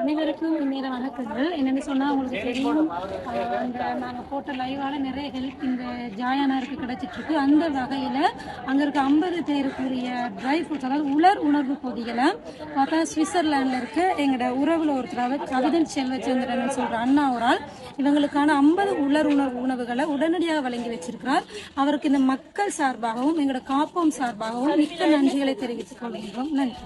அனைவருக்கும் இந்நேர வணக்கங்கள். என்னென்னு சொன்னால் உங்களுக்கு தெரியும், அந்த நாங்கள் போட்ட லைவால் நிறைய ஹெல்ப் இந்த ஜாயானாருக்கு கிடைச்சிட்ருக்கு. அந்த வகையில் அங்கே இருக்க 50 பேருக்குரிய ட்ரை ஃப்ரூட்ஸ், அதாவது உலர் உணர்வு பொதிகளை பார்த்தா சுவிட்சர்லாண்டில் இருக்க எங்களோட உறவில் ஒருத்தராக கவிதன் செல்வச்சந்திரன் சொல்கிற அண்ணா ஒரு ஆள் இவங்களுக்கான 50 உலர் உணவுகளை உடனடியாக வழங்கி வச்சிருக்கிறார். அவருக்கு இந்த மக்கள் சார்பாகவும் எங்களோட காப்போம் சார்பாகவும் மிக்க நன்றிகளை தெரிவித்துக் கொள்கின்றோம். நன்றி.